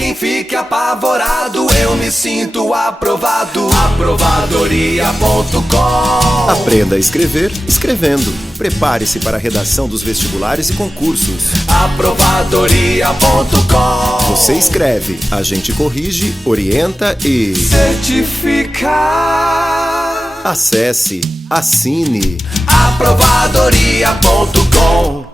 quem fique apavorado, eu me sinto aprovado. Aprovadoria.com. Aprenda a escrever escrevendo. Prepare-se para a redação dos vestibulares e concursos. Aprovadoria.com. Você escreve, a gente corrige, orienta e... certifica. Acesse, assine. Aprovadoria.com.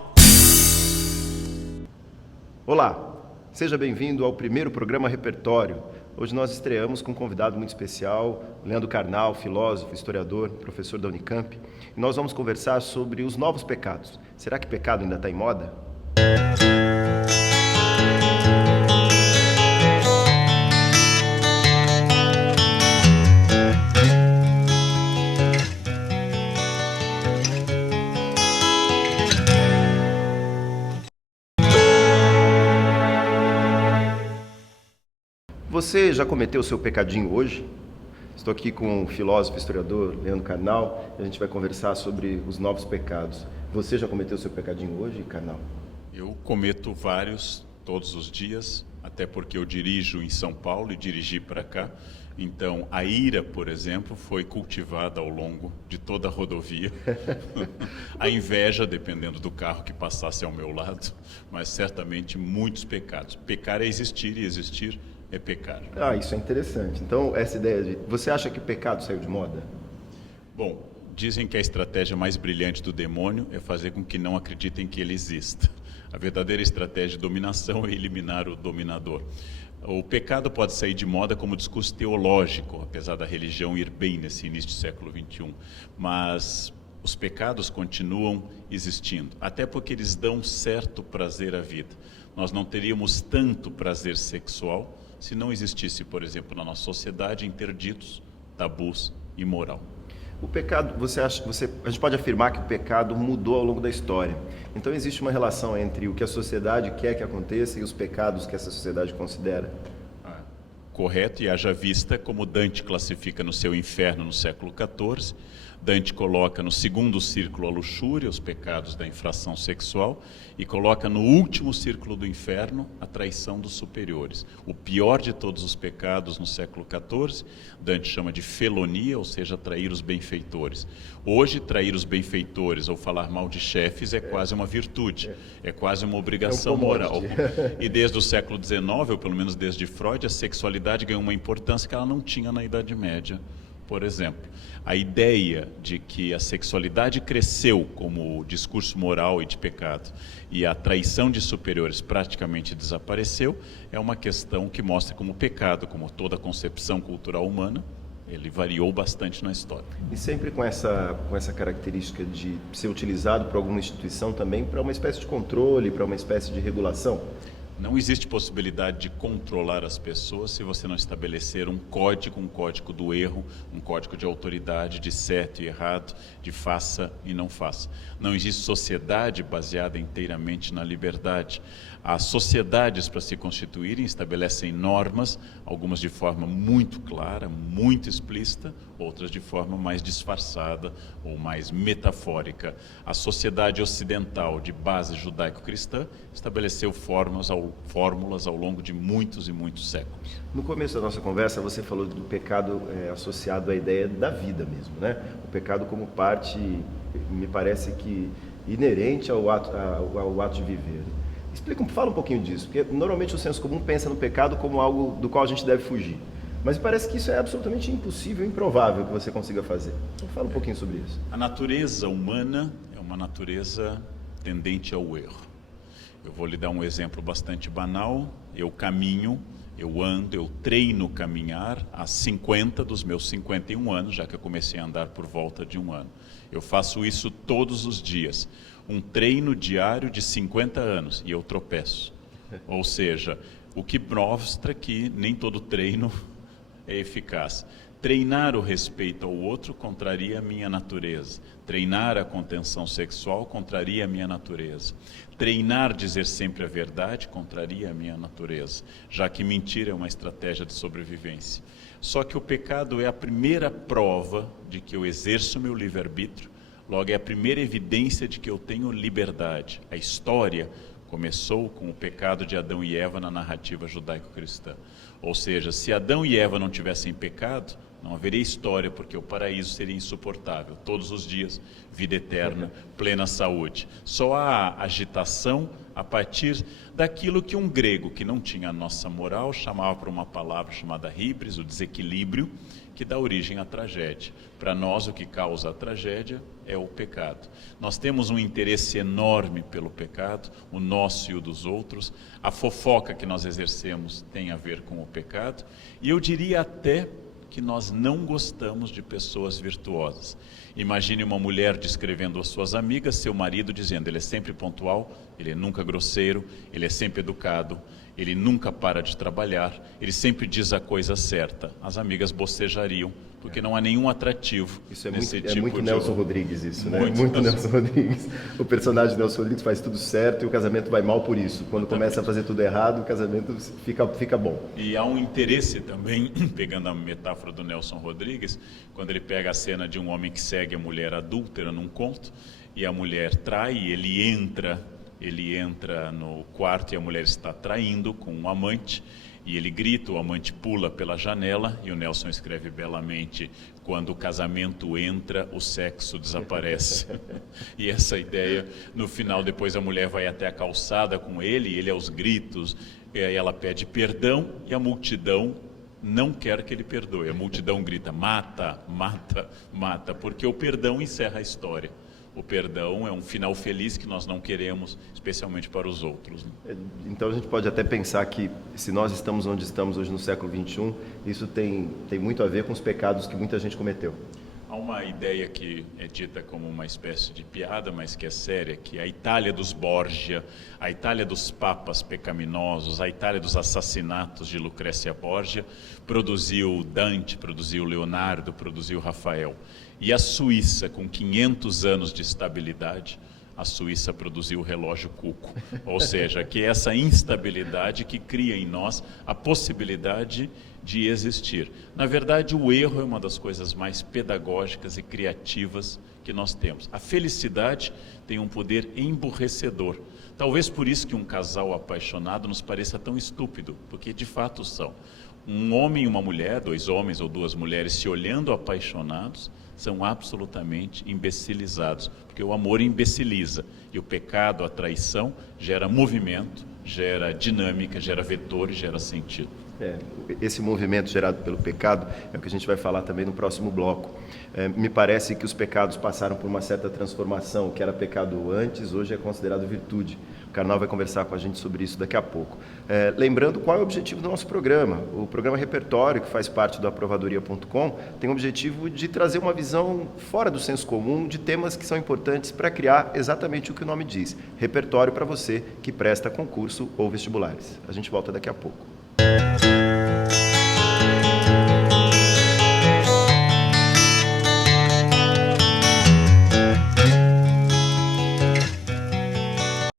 Olá, seja bem-vindo ao primeiro programa Repertório. Hoje nós estreamos com um convidado muito especial, Leandro Carnal, filósofo, historiador, professor da Unicamp. E nós vamos conversar sobre os novos pecados. Será que pecado ainda está em moda? Você já cometeu o seu pecadinho hoje? Estou aqui com o filósofo e historiador Leandro Carnal e a gente vai conversar sobre os novos pecados. Você já cometeu o seu pecadinho hoje, Carnal? Eu cometo vários todos os dias, até porque eu dirijo em São Paulo e dirigi para cá. Então, a ira, por exemplo, foi cultivada ao longo de toda a rodovia. A inveja, dependendo do carro que passasse ao meu lado, mas certamente muitos pecados. Pecar é existir e existir é pecar. Isso é interessante. Então, essa ideia de... Você acha que o pecado saiu de moda? Bom, dizem que a estratégia mais brilhante do demônio é fazer com que não acreditem que ele exista. A verdadeira estratégia de dominação é eliminar o dominador. O pecado pode sair de moda como discurso teológico, apesar da religião ir bem nesse início do século XXI. Mas os pecados continuam existindo, até porque eles dão certo prazer à vida. Nós não teríamos tanto prazer sexual se não existisse, por exemplo, na nossa sociedade, interditos, tabus e moral. O pecado, a gente pode afirmar que o pecado mudou ao longo da história. Então existe uma relação entre o que a sociedade quer que aconteça e os pecados que essa sociedade considera? Correto, e haja vista como Dante classifica no seu Inferno no século XIV. Dante coloca no segundo círculo a luxúria, os pecados da infração sexual, e coloca no último círculo do inferno a traição dos superiores. O pior de todos os pecados no século XIV, Dante chama de felonia, ou seja, trair os benfeitores. Hoje, trair os benfeitores ou falar mal de chefes é quase uma virtude, é quase uma obrigação moral. E desde o século XIX, ou pelo menos desde Freud, a sexualidade ganhou uma importância que ela não tinha na Idade Média. Por exemplo, a ideia de que a sexualidade cresceu como discurso moral e de pecado e a traição de superiores praticamente desapareceu é uma questão que mostra como o pecado, como toda a concepção cultural humana, ele variou bastante na história. E sempre com essa característica de ser utilizado por alguma instituição também para uma espécie de controle, para uma espécie de regulação? Não existe possibilidade de controlar as pessoas se você não estabelecer um código do erro, um código de autoridade, de certo e errado, de faça e não faça. Não existe sociedade baseada inteiramente na liberdade. As sociedades, para se constituírem, estabelecem normas, algumas de forma muito clara, muito explícita, outras de forma mais disfarçada ou mais metafórica. A sociedade ocidental de base judaico-cristã estabeleceu fórmulas ao longo de muitos e muitos séculos. No começo da nossa conversa, você falou do pecado associado à ideia da vida mesmo, né? O pecado como parte, me parece que inerente ao ato de viver. Fala um pouquinho disso, porque normalmente o senso comum pensa no pecado como algo do qual a gente deve fugir. Mas parece que isso é absolutamente impossível, improvável que você consiga fazer. Então fala um pouquinho sobre isso. A natureza humana é uma natureza tendente ao erro. Eu vou lhe dar um exemplo bastante banal. Eu caminho, eu ando, eu treino caminhar há 50 dos meus 51 anos, já que eu comecei a andar por volta de um ano. Eu faço isso todos os dias. Um treino diário de 50 anos e eu tropeço. Ou seja, o que mostra que nem todo treino é eficaz. Treinar o respeito ao outro contraria a minha natureza. Treinar a contenção sexual contraria a minha natureza. Treinar dizer sempre a verdade contraria a minha natureza, já que mentir é uma estratégia de sobrevivência. Só que o pecado é a primeira prova de que eu exerço meu livre-arbítrio, logo é a primeira evidência de que eu tenho liberdade. A história Começou com o pecado de Adão e Eva na narrativa judaico-cristã. Ou seja, se Adão e Eva não tivessem pecado, não haveria história, porque o paraíso seria insuportável. Todos os dias, vida eterna, plena saúde. Só há agitação a partir daquilo que um grego que não tinha a nossa moral chamava por uma palavra chamada híbris, o desequilíbrio, que dá origem à tragédia. Para nós, o que causa a tragédia é o pecado. Nós temos um interesse enorme pelo pecado, o nosso e o dos outros. A fofoca que nós exercemos tem a ver com o pecado. E eu diria até que nós não gostamos de pessoas virtuosas. Imagine uma mulher descrevendo às suas amigas seu marido dizendo: ele é sempre pontual, ele é nunca grosseiro, ele é sempre educado, ele nunca para de trabalhar, ele sempre diz a coisa certa. As amigas bocejariam, porque não há nenhum atrativo isso nesse muito, tipo muito de... Nelson Rodrigues isso, né? Muito Nelson Rodrigues. O personagem Nelson Rodrigues faz tudo certo e o casamento vai mal por isso. Quando começa a fazer tudo errado, o casamento fica bom. E há um interesse também, pegando a metáfora do Nelson Rodrigues, quando ele pega a cena de um homem que segue a mulher adúltera num conto, e a mulher trai, e ele entra no quarto e a mulher está traindo com um amante, e ele grita, o amante pula pela janela, e o Nelson escreve belamente: quando o casamento entra, o sexo desaparece. E essa ideia, no final, depois a mulher vai até a calçada com ele, e ele aos gritos, e aí ela pede perdão, e a multidão não quer que ele perdoe. A multidão grita: mata, mata, mata, porque o perdão encerra a história. O perdão é um final feliz que nós não queremos, especialmente para os outros. Então a gente pode até pensar que, se nós estamos onde estamos hoje no século XXI, isso tem muito a ver com os pecados que muita gente cometeu. Há uma ideia que é dita como uma espécie de piada, mas que é séria, que a Itália dos Borgia, a Itália dos papas pecaminosos, a Itália dos assassinatos de Lucrécia Borgia, produziu Dante, produziu Leonardo, produziu Rafael. E a Suíça, com 500 anos de estabilidade, a Suíça produziu o relógio Cuco. Ou seja, que é essa instabilidade que cria em nós a possibilidade de existir. Na verdade, o erro é uma das coisas mais pedagógicas e criativas que nós temos. A felicidade tem um poder emburrecedor. Talvez por isso que um casal apaixonado nos pareça tão estúpido, porque de fato são. Um homem e uma mulher, dois homens ou duas mulheres se olhando apaixonados, são absolutamente imbecilizados, porque o amor imbeciliza, e o pecado, a traição, gera movimento, gera dinâmica, gera vetor e gera sentido. Esse movimento gerado pelo pecado é o que a gente vai falar também no próximo bloco. Me parece que os pecados passaram por uma certa transformação. O que era pecado antes, hoje é considerado virtude. O Karnal vai conversar com a gente sobre isso daqui a pouco. Lembrando qual é o objetivo do nosso programa. O programa Repertório, que faz parte do aprovadoria.com, tem o objetivo de trazer uma visão fora do senso comum de temas que são importantes para criar exatamente o que o nome diz: repertório para você que presta concurso ou vestibulares. A gente volta daqui a pouco.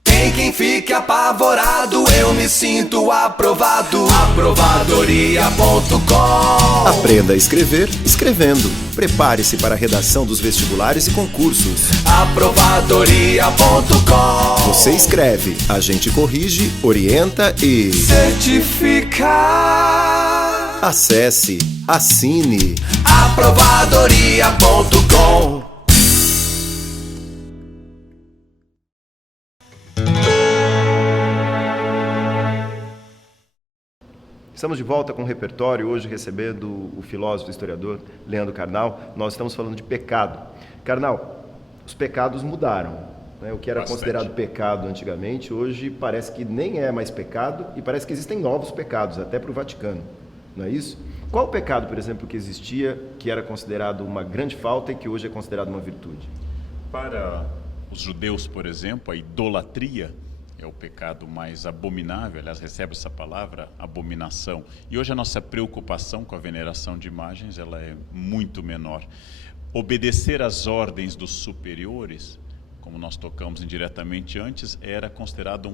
Tem quem fique apavorado, eu me sinto aprovado. Aprovadoria.com. Aprenda a escrever escrevendo. Prepare-se para a redação dos vestibulares e concursos. Aprovadoria.com. Você escreve, a gente corrige, orienta e certifica. Acesse, assine. Aprovadoria.com. Estamos de volta com o repertório, hoje recebendo o filósofo e historiador Leandro Karnal. Nós estamos falando de pecado. Karnal, os pecados mudaram, né? O que era considerado pecado antigamente, hoje parece que nem é mais pecado e parece que existem novos pecados, até para o Vaticano, não é isso? Qual o pecado, por exemplo, que existia, que era considerado uma grande falta e que hoje é considerado uma virtude? Para os judeus, por exemplo, a idolatria é o pecado mais abominável, aliás, recebe essa palavra, abominação. E hoje a nossa preocupação com a veneração de imagens, ela é muito menor. Obedecer às ordens dos superiores, como nós tocamos indiretamente antes, era considerado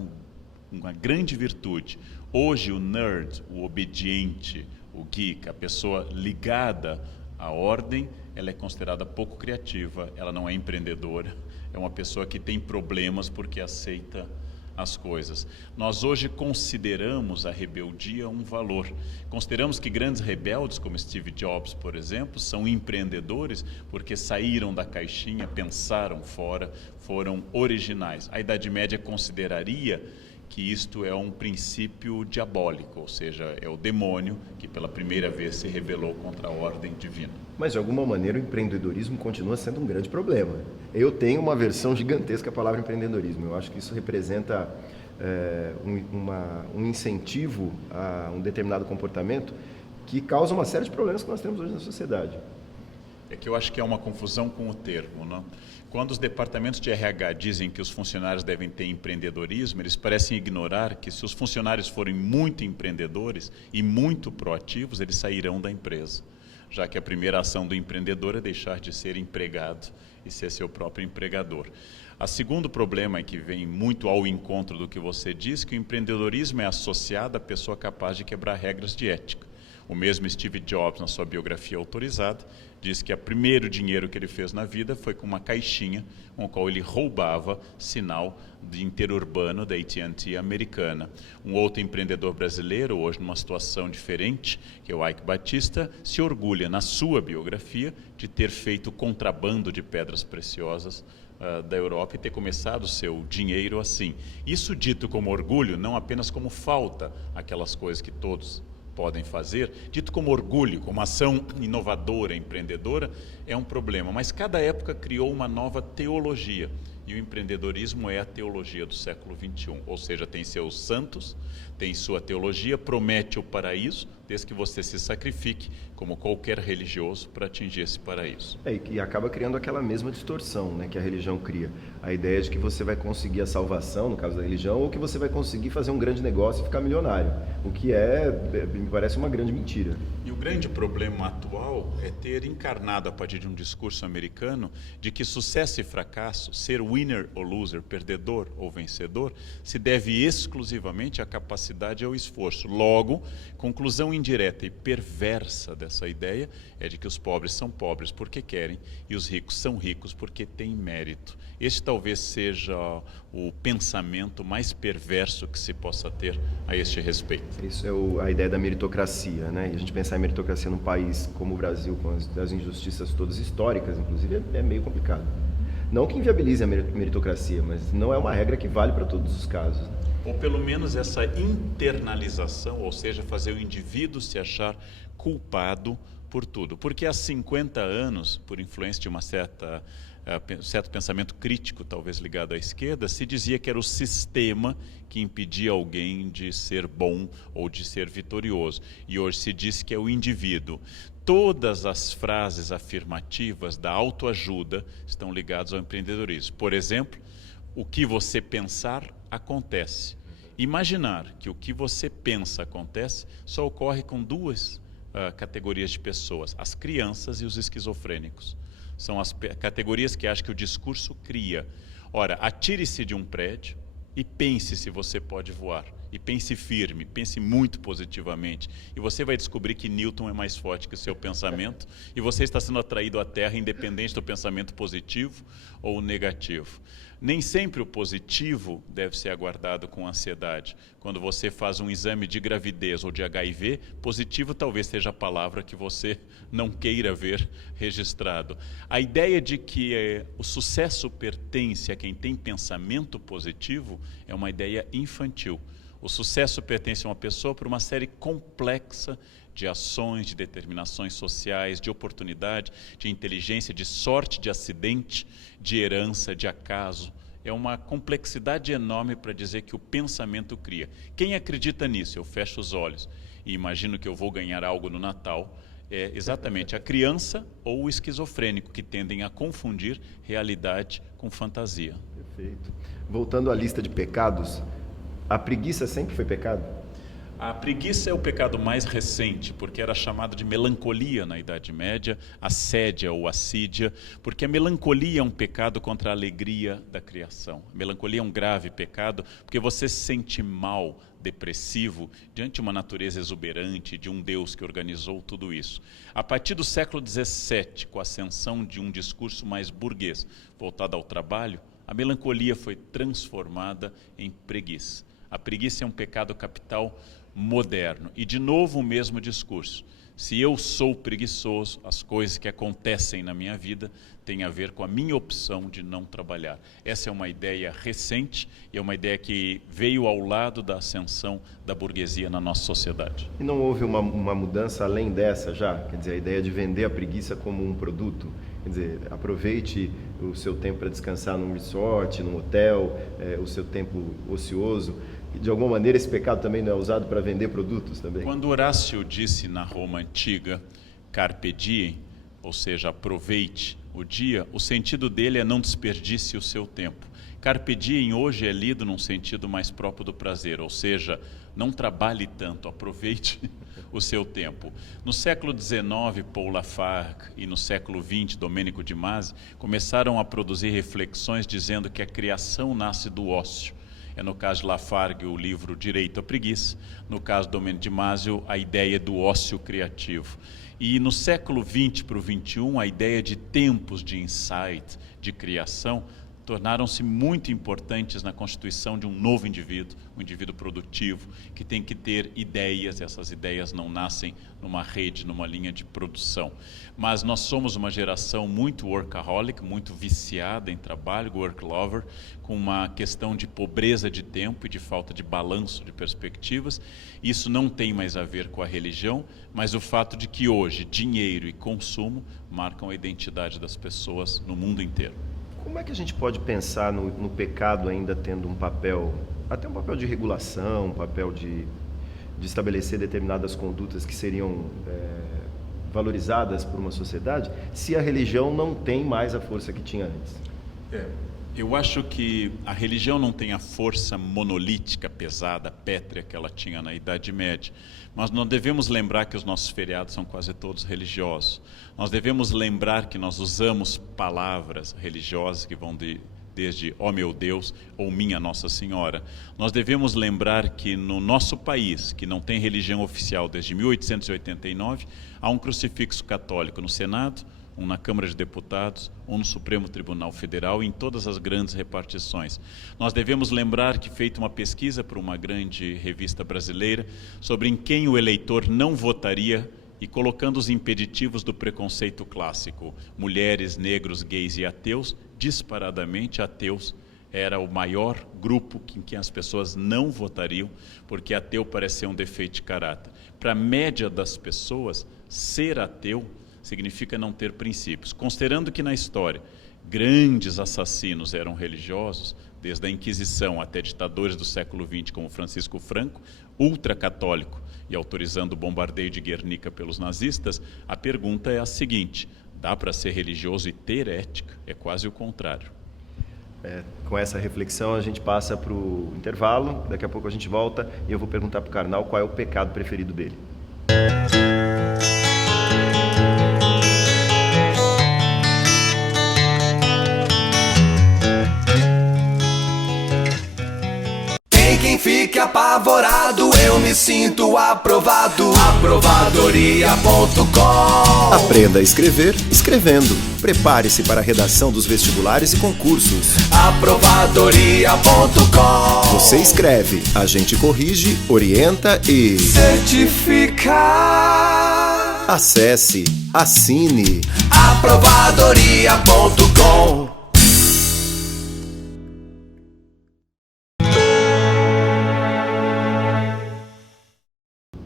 uma grande virtude. Hoje o nerd, o obediente, o geek, a pessoa ligada à ordem, ela é considerada pouco criativa, ela não é empreendedora, é uma pessoa que tem problemas porque aceita as coisas. Nós hoje consideramos a rebeldia um valor. Consideramos que grandes rebeldes, como Steve Jobs, por exemplo, são empreendedores porque saíram da caixinha, pensaram fora, foram originais. A Idade Média consideraria que isto é um princípio diabólico, ou seja, é o demônio que pela primeira vez se rebelou contra a ordem divina. Mas, de alguma maneira, o empreendedorismo continua sendo um grande problema. Eu tenho uma versão gigantesca da palavra empreendedorismo. Eu acho que isso representa um incentivo a um determinado comportamento que causa uma série de problemas que nós temos hoje na sociedade. É que eu acho que é uma confusão com o termo, não? Quando os departamentos de RH dizem que os funcionários devem ter empreendedorismo, eles parecem ignorar que se os funcionários forem muito empreendedores e muito proativos, eles sairão da empresa, já que a primeira ação do empreendedor é deixar de ser empregado e ser seu próprio empregador. O segundo problema é que vem muito ao encontro do que você diz, que o empreendedorismo é associado à pessoa capaz de quebrar regras de ética. O mesmo Steve Jobs, na sua biografia autorizada, diz que o primeiro dinheiro que ele fez na vida foi com uma caixinha com a qual ele roubava sinal de interurbano da AT&T americana. Um outro empreendedor brasileiro, hoje numa situação diferente, que é o Ike Batista, se orgulha na sua biografia de ter feito contrabando de pedras preciosas da Europa e ter começado o seu dinheiro assim. Isso dito como orgulho, não apenas como falta, aquelas coisas que todos podem fazer, dito como orgulho, como ação inovadora, empreendedora, é um problema. Mas cada época criou uma nova teologia, e o empreendedorismo é a teologia do século XXI, ou seja, tem seus santos, tem sua teologia, promete o paraíso, desde que você se sacrifique, como qualquer religioso, para atingir esse paraíso. E acaba criando aquela mesma distorção, né, que a religião cria. A ideia de que você vai conseguir a salvação, no caso da religião, ou que você vai conseguir fazer um grande negócio e ficar milionário, o que me parece uma grande mentira. E o grande problema atual é ter encarnado a partir de um discurso americano de que sucesso e fracasso, ser winner ou loser, perdedor ou vencedor, se deve exclusivamente à capacidade e ao esforço. Logo, conclusão indireta e perversa dessa ideia é de que os pobres são pobres porque querem e os ricos são ricos porque têm mérito. Este talvez seja o pensamento mais perverso que se possa ter a este respeito. Isso é a ideia da meritocracia, né? E a gente pensar em meritocracia num país como o Brasil, com as injustiças todas históricas, inclusive, é meio complicado. Não que inviabilize a meritocracia, mas não é uma regra que vale para todos os casos. Ou pelo menos essa internalização, ou seja, fazer o indivíduo se achar culpado por tudo. Porque há 50 anos, por influência de certo pensamento crítico, talvez ligado à esquerda, se dizia que era o sistema que impedia alguém de ser bom ou de ser vitorioso. E hoje se diz que é o indivíduo. Todas as frases afirmativas da autoajuda estão ligadas ao empreendedorismo. Por exemplo, o que você pensar acontece. Imaginar que o que você pensa acontece só ocorre com duas categorias de pessoas, as crianças e os esquizofrênicos. São as categorias que acham que o discurso cria. Ora, atire-se de um prédio e pense se você pode voar. E pense firme, pense muito positivamente. E você vai descobrir que Newton é mais forte que o seu pensamento e você está sendo atraído à Terra independente do pensamento positivo ou negativo. Nem sempre o positivo deve ser aguardado com ansiedade. Quando você faz um exame de gravidez ou de HIV, positivo talvez seja a palavra que você não queira ver registrado. A ideia de que o sucesso pertence a quem tem pensamento positivo é uma ideia infantil. O sucesso pertence a uma pessoa por uma série complexa de ações, de determinações sociais, de oportunidade, de inteligência, de sorte, de acidente, de herança, de acaso. É uma complexidade enorme para dizer que o pensamento cria. Quem acredita nisso? Eu fecho os olhos e imagino que eu vou ganhar algo no Natal. É exatamente a criança ou o esquizofrênico que tendem a confundir realidade com fantasia. Perfeito. Voltando à lista de pecados, a preguiça sempre foi pecado? A preguiça é o pecado mais recente, porque era chamado de melancolia na Idade Média, assédia ou assídia, porque a melancolia é um pecado contra a alegria da criação. A melancolia é um grave pecado, porque você se sente mal, depressivo, diante de uma natureza exuberante, de um Deus que organizou tudo isso. A partir do século XVII, com a ascensão de um discurso mais burguês, voltado ao trabalho, A melancolia foi transformada em preguiça. A preguiça é um pecado capital moderno. E de novo o mesmo discurso. Se eu sou preguiçoso, as coisas que acontecem na minha vida têm a ver com a minha opção de não trabalhar. Essa é uma ideia recente e é uma ideia que veio ao lado da ascensão da burguesia na nossa sociedade. E não houve uma mudança além dessa já? Quer dizer, a ideia de vender a preguiça como um produto? Quer dizer, aproveite o seu tempo para descansar num resort, num hotel, o seu tempo ocioso. De alguma maneira esse pecado também não é usado para vender produtos também? Quando Horácio disse na Roma antiga, carpe diem, ou seja, aproveite o dia, o sentido dele é não desperdice o seu tempo. Carpe diem hoje é lido num sentido mais próprio do prazer, ou seja, não trabalhe tanto, aproveite o seu tempo. No século XIX, Paul Lafargue, e no século XX, Domenico de Masi, começaram a produzir reflexões dizendo que a criação nasce do ócio. É no caso de Lafargue o livro Direito à Preguiça, no caso de Domenico de Masi a ideia do ócio criativo. E no século XX para o XXI a ideia de tempos de insight, de criação, tornaram-se muito importantes na constituição de um novo indivíduo, um indivíduo produtivo, que tem que ter ideias. Essas ideias não nascem numa rede, numa linha de produção. Mas nós somos uma geração muito workaholic, muito viciada em trabalho, work lover, com uma questão de pobreza de tempo e de falta de balanço de perspectivas. Isso não tem mais a ver com a religião, mas o fato de que hoje dinheiro e consumo marcam a identidade das pessoas no mundo inteiro. Como é que a gente pode pensar no pecado ainda tendo um papel, até um papel de regulação, um papel de estabelecer determinadas condutas que seriam valorizadas por uma sociedade, se a religião não tem mais a força que tinha antes? Eu acho que a religião não tem a força monolítica, pesada, pétrea que ela tinha na Idade Média, mas nós devemos lembrar que os nossos feriados são quase todos religiosos. Nós devemos lembrar que nós usamos palavras religiosas que vão desde ó meu Deus ou minha Nossa Senhora. Nós devemos lembrar que no nosso país, que não tem religião oficial desde 1889, há um crucifixo católico no Senado, um na Câmara de Deputados, um no Supremo Tribunal Federal, em todas as grandes repartições. Nós devemos lembrar que, feita uma pesquisa por uma grande revista brasileira sobre em quem o eleitor não votaria, e colocando os impeditivos do preconceito clássico, mulheres, negros, gays e ateus, disparadamente ateus era o maior grupo em que as pessoas não votariam, porque ateu parece ser um defeito de caráter. Para a média das pessoas, ser ateu significa não ter princípios. Considerando que na história grandes assassinos eram religiosos, desde a Inquisição até ditadores do século XX como Francisco Franco, ultracatólico e autorizando o bombardeio de Guernica pelos nazistas, a pergunta é a seguinte: dá para ser religioso e ter ética? É quase o contrário. Com essa reflexão a gente passa para o intervalo, daqui a pouco a gente volta e eu vou perguntar para o Karnal qual é o pecado preferido dele. Quem fique apavorado, eu me sinto aprovado. Aprovadoria.com. Aprenda a escrever escrevendo. Prepare-se para a redação dos vestibulares e concursos. Aprovadoria.com. Você escreve, a gente corrige, orienta e certifica. Acesse, assine. Aprovadoria.com.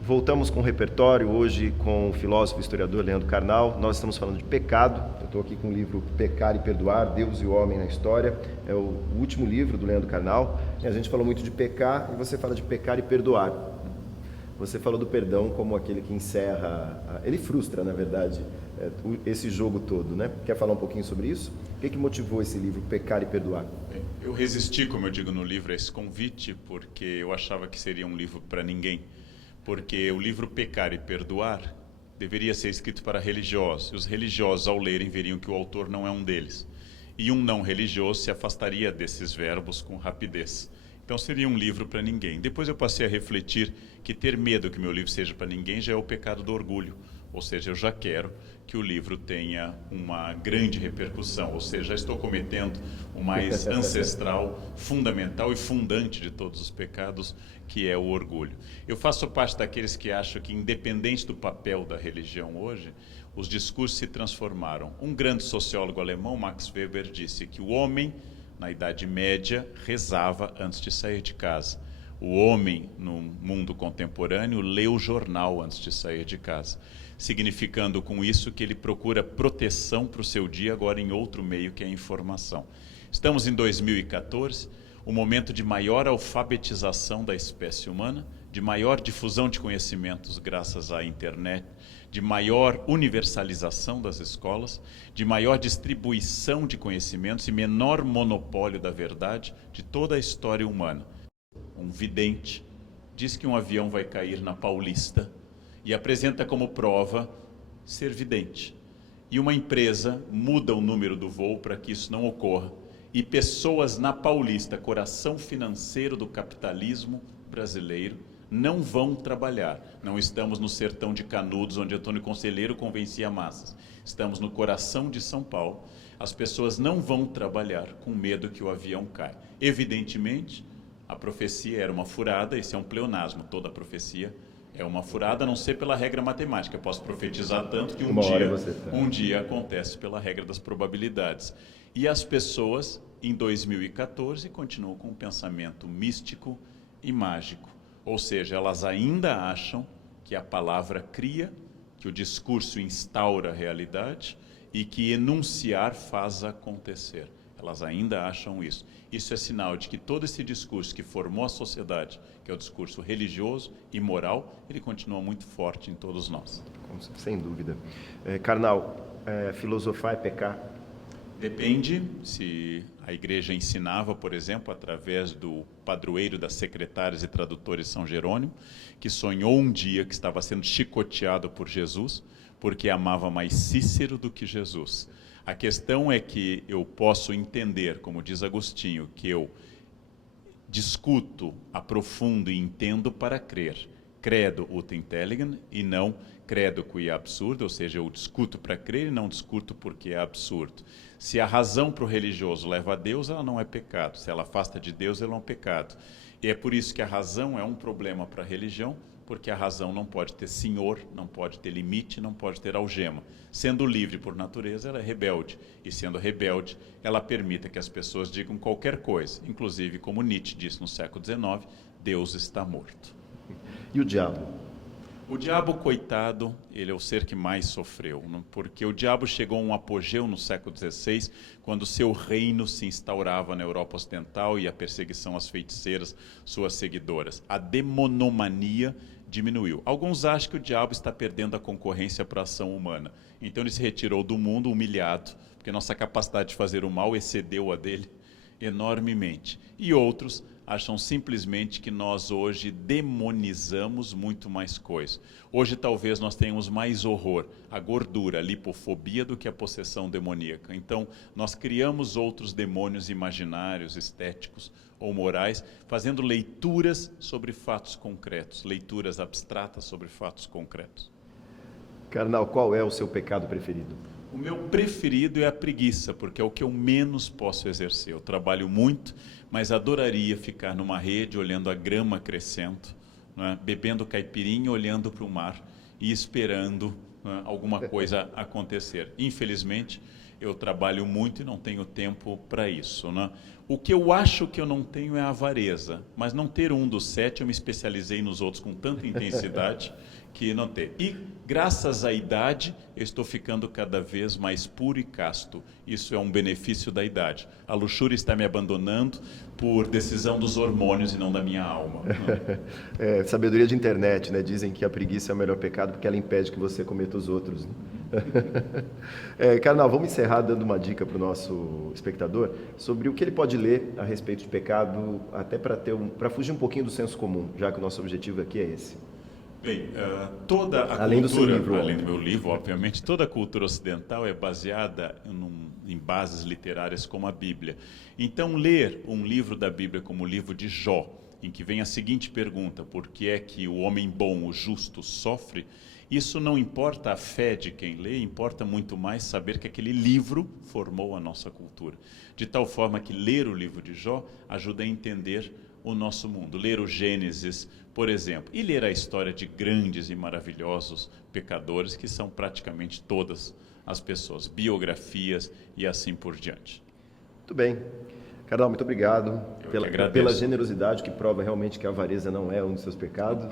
Voltamos com o repertório, hoje com o filósofo e historiador Leandro Karnal. Nós estamos falando de pecado. Eu estou aqui com o livro Pecar e Perdoar, Deus e o Homem na História. É o último livro do Leandro Karnal. E a gente falou muito de pecar e você fala de pecar e perdoar. Você falou do perdão como aquele que encerra, ele frustra, na verdade, esse jogo todo, né? Quer falar um pouquinho sobre isso? O que motivou esse livro, Pecar e Perdoar? Eu resisti, como eu digo no livro, a esse convite, porque eu achava que seria um livro para ninguém. Porque o livro Pecar e Perdoar deveria ser escrito para religiosos. E os religiosos, ao lerem, veriam que o autor não é um deles. E um não religioso se afastaria desses verbos com rapidez. Então seria um livro para ninguém. Depois eu passei a refletir que ter medo que meu livro seja para ninguém já é o pecado do orgulho. Ou seja, eu já quero que o livro tenha uma grande repercussão, ou seja, já estou cometendo o mais ancestral, fundamental e fundante de todos os pecados, que é o orgulho. Eu faço parte daqueles que acham que, independente do papel da religião hoje, os discursos se transformaram. Um grande sociólogo alemão, Max Weber, disse que o homem, na Idade Média, rezava antes de sair de casa. O homem, no mundo contemporâneo, lê o jornal antes de sair de casa, significando com isso que ele procura proteção para o seu dia agora em outro meio, que é a informação. Estamos em 2014, o momento de maior alfabetização da espécie humana, de maior difusão de conhecimentos graças à internet, de maior universalização das escolas, de maior distribuição de conhecimentos e menor monopólio da verdade de toda a história humana. Um vidente diz que um avião vai cair na Paulista e apresenta como prova ser vidente. E uma empresa muda o número do voo para que isso não ocorra. E pessoas na Paulista, coração financeiro do capitalismo brasileiro, não vão trabalhar. Não estamos no sertão de Canudos, onde Antônio Conselheiro convencia massas. Estamos no coração de São Paulo. As pessoas não vão trabalhar com medo que o avião caia. Evidentemente, a profecia era uma furada, esse é um pleonasmo, toda profecia é uma furada, a não ser pela regra matemática. Eu posso profetizar tanto que um dia acontece pela regra das probabilidades. E as pessoas, em 2014, continuam com um pensamento místico e mágico. Ou seja, elas ainda acham que a palavra cria, que o discurso instaura a realidade e que enunciar faz acontecer. Elas ainda acham isso. Isso é sinal de que todo esse discurso que formou a sociedade, que é o discurso religioso e moral, ele continua muito forte em todos nós. Sem dúvida. Karnal, filosofar é pecar? Depende se a igreja ensinava, por exemplo, através do padroeiro das secretárias e tradutores São Jerônimo, que sonhou um dia que estava sendo chicoteado por Jesus, porque amava mais Cícero do que Jesus. A questão é que eu posso entender, como diz Agostinho, que eu discuto, aprofundo e entendo para crer. Credo ut intelligam e não credo qui é absurdo, ou seja, eu discuto para crer e não discuto porque é absurdo. Se a razão para o religioso leva a Deus, ela não é pecado. Se ela afasta de Deus, ela é um pecado. E é por isso que a razão é um problema para a religião, porque a razão não pode ter senhor, não pode ter limite, não pode ter algema. Sendo livre por natureza, ela é rebelde. E sendo rebelde, ela permite que as pessoas digam qualquer coisa. Inclusive, como Nietzsche disse no século XIX, Deus está morto. E o diabo? O diabo, coitado, ele é o ser que mais sofreu, porque o diabo chegou a um apogeu no século XVI, quando seu reino se instaurava na Europa Ocidental e a perseguição às feiticeiras, suas seguidoras. A demonomania diminuiu. Alguns acham que o diabo está perdendo a concorrência para a ação humana. Então ele se retirou do mundo humilhado, porque nossa capacidade de fazer o mal excedeu a dele enormemente. E outros acham simplesmente que nós hoje demonizamos muito mais coisas. Hoje talvez nós tenhamos mais horror à gordura, à lipofobia, do que à possessão demoníaca. Então nós criamos outros demônios imaginários, estéticos ou morais, fazendo leituras sobre fatos concretos, leituras abstratas sobre fatos concretos. Karnal, qual é o seu pecado preferido? O meu preferido é a preguiça, porque é o que eu menos posso exercer. Eu trabalho muito, mas adoraria ficar numa rede olhando a grama crescendo, né, bebendo caipirinha, olhando para o mar e esperando, né, alguma coisa acontecer. Infelizmente, eu trabalho muito e não tenho tempo para isso, né? O que eu acho que eu não tenho é a avareza, mas não ter um dos 7, eu me especializei nos outros com tanta intensidade que não ter. E, graças à idade, eu estou ficando cada vez mais puro e casto. Isso é um benefício da idade. A luxúria está me abandonando por decisão dos hormônios e não da minha alma. Sabedoria de internet, né? Dizem que a preguiça é o melhor pecado porque ela impede que você cometa os outros. Né? Karnal, vamos encerrar dando uma dica para o nosso espectador sobre o que ele pode ler a respeito de pecado, até para fugir um pouquinho do senso comum, já que o nosso objetivo aqui é esse. Bem, toda a além cultura, do seu livro, além do meu livro, obviamente, toda a cultura ocidental é baseada em bases literárias como a Bíblia. Então, ler um livro da Bíblia como o livro de Jó em que vem a seguinte pergunta: por que é que o homem bom, o justo, sofre? Isso não importa a fé de quem lê, importa muito mais saber que aquele livro formou a nossa cultura. De tal forma que ler o livro de Jó ajuda a entender o nosso mundo. Ler o Gênesis, por exemplo, e ler a história de grandes e maravilhosos pecadores, que são praticamente todas as pessoas, biografias e assim por diante. Muito bem. Carnal, muito obrigado pela generosidade, que prova realmente que a avareza não é um dos seus pecados.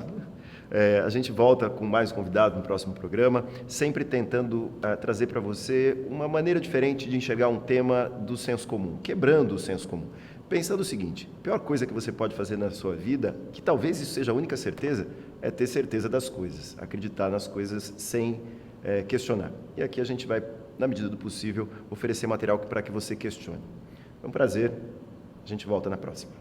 A gente volta com mais convidado no próximo programa, sempre tentando trazer para você uma maneira diferente de enxergar um tema do senso comum, quebrando o senso comum. Pensando o seguinte: a pior coisa que você pode fazer na sua vida, que talvez isso seja a única certeza, é ter certeza das coisas, acreditar nas coisas sem questionar. E aqui a gente vai, na medida do possível, oferecer material para que você questione. É um prazer, a gente volta na próxima.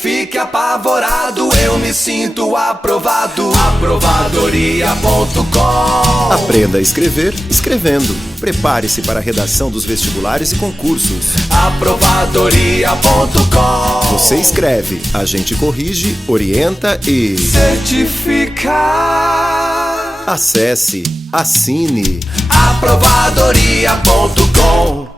Fique apavorado, eu me sinto aprovado. Aprovadoria.com. Aprenda a escrever escrevendo. Prepare-se para a redação dos vestibulares e concursos. Aprovadoria.com. Você escreve, a gente corrige, orienta e certifica. Acesse, assine. Aprovadoria.com.